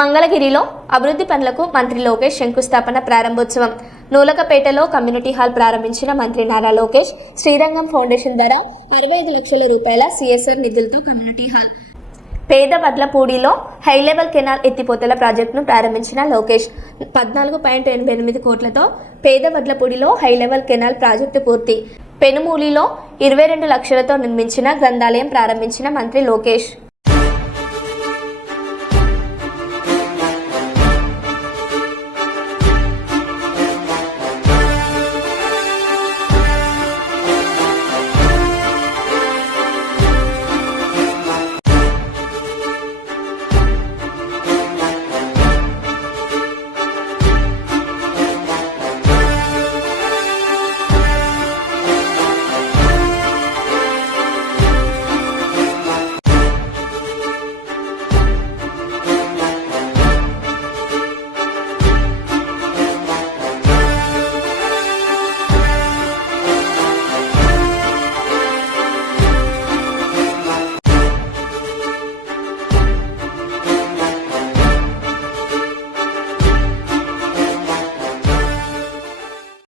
మంగళగిరిలో అభివృద్ధి పనులకు మంత్రి లోకేష్ శంకుస్థాపన ప్రారంభోత్సవం. నూలకపేటలో కమ్యూనిటీ హాల్ ప్రారంభించిన మంత్రి నారా లోకేష్ శ్రీరంగం ఫౌండేషన్ ద్వారా 65 లక్షల రూపాయల సిఎస్ఆర్ నిధులతో కమ్యూనిటీ హాల్. పేదవడ్లపూడిలో హైలెవెల్ కెనాల్ ఎత్తిపోతల ప్రాజెక్టును ప్రారంభించిన లోకేష్ 14.88 కోట్లతో పేదవడ్లపూడిలో హైలెవెల్ కెనాల్ ప్రాజెక్టు పూర్తి. పెనుమూలిలో 22 లక్షలతో నిర్మించిన గ్రంథాలయం ప్రారంభించిన మంత్రి లోకేష్.